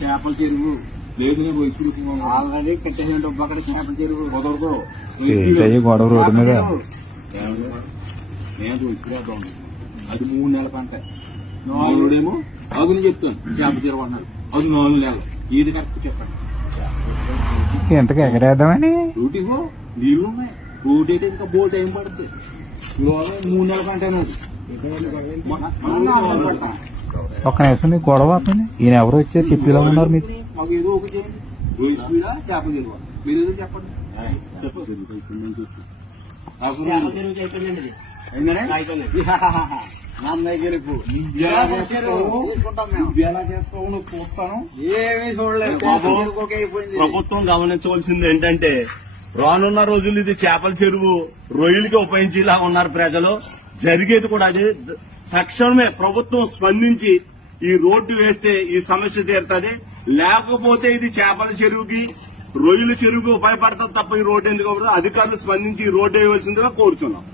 చేపల చెరువు లేదు, నేను వయసు తీసుకున్నాను. ఆల్రెడీ కట్టేసిన డబ్బు అక్కడ చేపల చెరువు కుదరదు. గొడవ రోడ్డు మీద నేను వయసుకురాద్దాం. అది 3 నెలల పంట. నాలుగుడేమో అగుని చెప్తాను చేప చెరువు అన్నాడు. అది 4 నెలలు. ఏది కరెక్ట్ చెప్పండి. ఇంతకు ఎగరేద్దామని రూటిగో నీళ్లు ఉన్నాయి. రూట్ అయితే ఇంకా బోట్ ఏం పడుతుంది. 3 నెలల పంట అన్నాడు. ఒక్క నిమిషం మీకు గొడవ అవుతుంది. ఈయన ఎవరు వచ్చారు చెప్పేలా ఉన్నారు మీకు. మాకు ఏదో ఒకటి చేయండి. వయసు మీద చేప చెరువు మీరు ఏదో చెప్పండి. గెలుపు ఎలా చేస్తావు నువ్వు చూస్తాను. ఏమీ చూడలేదు. ప్రభుత్వం గమనించవలసింది ఏంటంటే రానున్న రోజులు ఇది చేపల చెరువు రొయ్యలకి ఉపయోగించేలా ఉన్నారు ప్రజలు. జరిగేది కూడా అది. తక్షణమే ప్రభుత్వం స్పందించి ఈ రోడ్డు వేస్తే ఈ సమస్య తీరుతుంది. లేకపోతే ఇది చేపల చెరువుకి రొయ్యల చెరువుకి ఉపయోగపడతాం తప్ప ఈ రోడ్డు ఎందుకు అధికారులు స్పందించి ఈ రోడ్డు వేయవలసిందిగా కోరుతున్నాం.